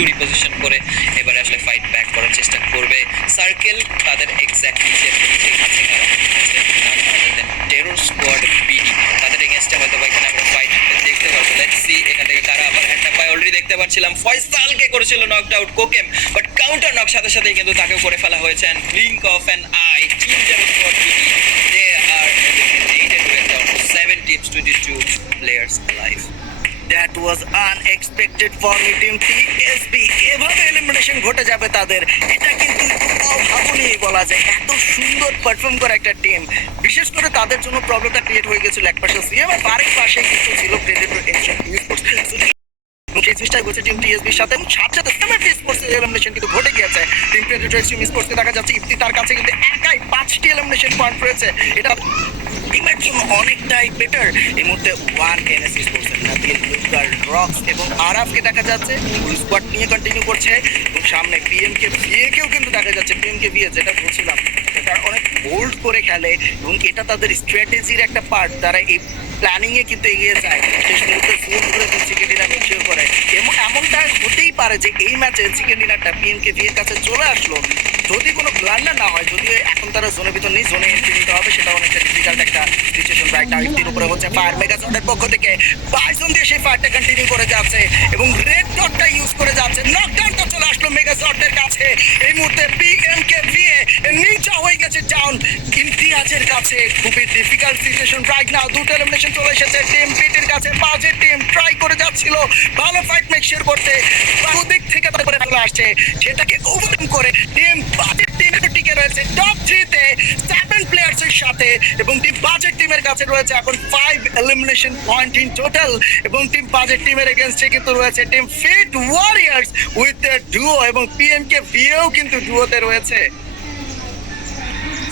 একটু রিপোজিশন করে এবারে আসলে ফাইট ব্যাক করার চেষ্টা করবে। সার্কেল তাদের এক্স্যাক্ট নিচে টেরোর স্কোয়াড বিডি তাদের এগেনস্টে হয়তো বা এখানে আমরা ফাইট দেখতে পারব। লেটস সি এখান থেকে কারা আবার হ্যান্ডটা পায় অলরেডি দেখতে পাচ্ছিলাম ফয়সালকে করেছিল নকড আউট কোকেম বাট কাউন্টার নক সাথে সাথেই কিন্তু তাকেও করে ফেলা হয়েছে। And blink of an eye team Terror Squad BD they are almost 7 teams 22 players alive. That was unexpected for me team TSB এভাবে এলিমিনেশন ঘটে যাবে তাদের, এটা কিন্তু অভাবনীয় বলা যায়। এত সুন্দর পারফর্ম করা একটা টিম বিশেষ করে তাদের জন্য প্রবলেমটা ক্রিয়েট হয়ে গেছিল এক পাশে সিএম আর আরেক পাশে কিন্তু ছিল প্রেডেটর এনশন এই জিনিসটাই হচ্ছে টিম টিএসবির সাথে। এবং সাথে সাথে সেভেন্টি স্পোর্টস এলিমিনেশন কিন্তু ঘটে গিয়েছে। টিম প্রেডেটর এক্সট্রিম স্পোর্টসকে দেখা যাচ্ছে ইফতি তার কাছে কিন্তু একাই পাঁচটি এলিমিনেশন পয়েন্ট রয়েছে। এটা টিমের জন্য অনেকটাই বেটার এই মুহূর্তে ওয়ান এনএস স্পোর্টস নাদিল লুকার রক্স এবং আরাফকে দেখা যাচ্ছে। ফুল স্কোয়াড নিয়ে কন্টিনিউ করছে। এবং সামনে পিএমকে ভিএকেও কিন্তু দেখা যাচ্ছে। পিএমকে ভিএ যেটা বলছিলাম, এটা অনেক বোল্ড করে খেলে এবং এটা তাদের স্ট্র্যাটেজির একটা পার্ট তারা এই প্ল্যানিং এ কিন্তু এগিয়ে যায়। শেষ মুহূর্তে জোর করে চিকেন ডিনার মিক্সচার করে এবং এমনটা হতেই পারে যে এই ম্যাচে চিকেন ডিনারটা পিএমকে ভিএর কাছে চলে আসলো। যদি হয়। যদিও এখন তারা জোনের ভিতর নেই, জোনে এন্ট্রি নিতে হবে সেটা অনেকটা ডিফিকাল্ট একটা সিচুয়েশন রাইট নাও ইফতির উপরে হচ্ছে ফায়ার মেগাজনের পক্ষ থেকে বাইজন দিয়ে সেই ফায়ারটা কন্টিনিউ করে যাচ্ছে এবং রেড ডটটা ইউজ করে যাচ্ছে। নকডাউনটা চলে আসলো মেগাজনের কাছে। এই মুহূর্তে পিএমকে ভিএ নিচা হয়ে গেছে ডাউন ইমতিয়াজের কাছে। খুবই ডিফিকাল্ট সিচুয়েশন রাইট নাও দুটো এলিমিনেশন চলে এসেছে। টিম পিটির কাছে বাজে টিম ট্রাই করে যাচ্ছিল ভালো ফাইট মেক শিওর করতে। দিক থেকে তারপরে চলে আসছে। সেটাকে ওভারকাম করে টিম বাজেট টিম টিকে রয়েছে। টপ থ্রিতে সেভেন প্লেয়ার্সের সাথে এবং টিম বাজেট টিমের কাছে রয়েছে এখন five elimination point in total এবং টিম বাজেট টিমের এগেনস্টে কিন্তু রয়েছে team fit warriors with the duo এবং পিএমকে ভিএও কিন্তু ডুওতে রয়েছে।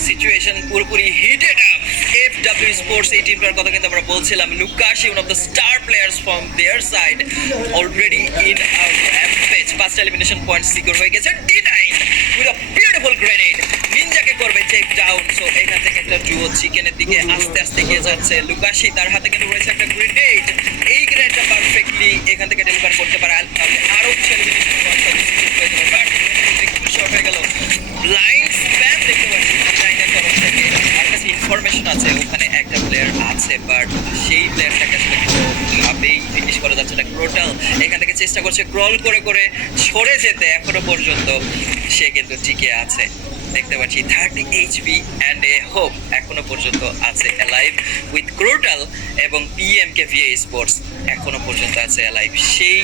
সিচুয়েশন পুরোপুরি heated up F W sports এই টিমটার কথা কিন্তু আমরা বলছিলাম। লুকাশি one of the star players from their side already in rampage পাঁচটা এলিমিনেশন পয়েন্ট সিকিউর হয়ে গেছে। D nine with a beautiful grenade নিনজাকে করবে চেক ডাউন সো এখান থেকে একটা ডুও চিকেনের দিকে আস্তে আস্তে এগিয়ে যাচ্ছে। লুকাশি, তার হাতে কিন্তু রয়েছে একটা গ্রেনেড এই গ্রেনেডটা পারফেক্টলি এখান থেকে ডেলিভার করতে পারে আর তাহলে আরও কিছু এলিমিনেশন পয়েন্ট সিকিউর হয়ে যাবে বাট একটু শর্ট হয়ে গেল ব্লাইন্ড স্প্যাম দেখতে পাচ্ছি লাইনের তরফ থেকে আর কাছে ইনফরমেশন আছে ওখানে একটা প্লেয়ার আছে বাট সেই প্লেয়ারটাকে আসলে কোনোভাবেই ফিনিশ করা যাচ্ছে না। ক্রোটাল এখান থেকে চেষ্টা করছে ক্রল করে করে সরে যেতে। এখনও পর্যন্ত সে কিন্তু টিকে আছে। দেখতে পাচ্ছি thirty HP and a hope এখনও পর্যন্ত আছে অ্যালাইভ উইথ ক্রোটাল এবং পিএমকে ভিএ স্পোর্টস এখনও পর্যন্ত আছে অ্যালাইভ সেই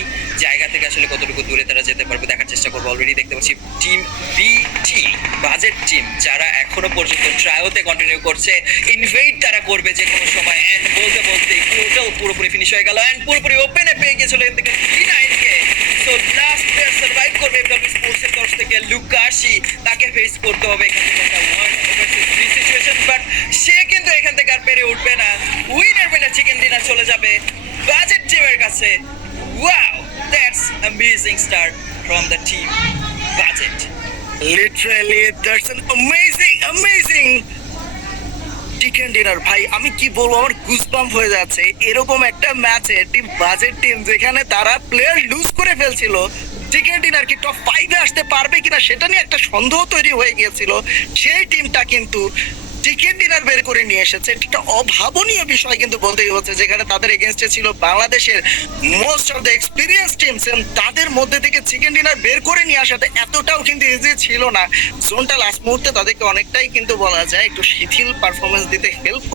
জায়গা থেকে আসলে কতটুকু দূরে তারা যেতে পারবে দেখার চেষ্টা অলরেডি দেখতে পাচ্ছি টিম বিটি বাজেট টিম যারা এখনও পর্যন্ত ট্রায়োতে কন্টিনিউ করছে। ইনভেট তারা করবে যে কোনো সময়। এন্ড বলতে বলতে ক্রোটাল পুরোপুরি ফিনিশ হয়ে গেল। এন্ড পুরোপুরি ওপেনে পেয়ে গেছিল এর থেকে ডি নাইনকে সো লাস্ট প্লেয়ার সার্ভাইভ করবে এফডব্লিউ স্পোর্টসের তরফ থেকে লুকাশি। তাকে ফেস করতে হবে এখান একটা one versus three situation but সে কিন্তু এখান থেকে আর পেরে উঠবে না। উইনার উইনার চিকেন ডিনার চলে যাবে। বাজেট টিমের কাছে। Wow that's amazing start from the team budget literally that's an amazing amazing chicken dinner ভাই, আমি কি বলব? আমার গুজবাম্প হয়ে যাচ্ছে। এরকম একটা ম্যাচে টিম বাজেট টিম যেখানে তারা প্লেয়ার লুজ করে ফেলছিল চিকেন ডিনার কি টপ ফাইভে আসতে পারবে কিনা সেটা নিয়ে একটা সন্দেহ তৈরি হয়ে গিয়েছিল। সেই টিমটা কিন্তু চিকেন ডিনার বের করে নিয়ে এসেছে। একটা অভাবনীয় বিষয় কিন্তু বলতেই হচ্ছে, যেখানে তাদের এগেনস্টে ছিল বাংলাদেশের most of the experience teams তাদের মধ্যে থেকে চিকেন ডিনার বের করে নিয়ে আসাতে এতটাও কিন্তু ইজি ছিল না। জোনটা লাস্ট মুহূর্তে তাদেরকে অনেকটাই কিন্তু বলা যায় একটু শিথিল পারফরমেন্স দিতে হেল্প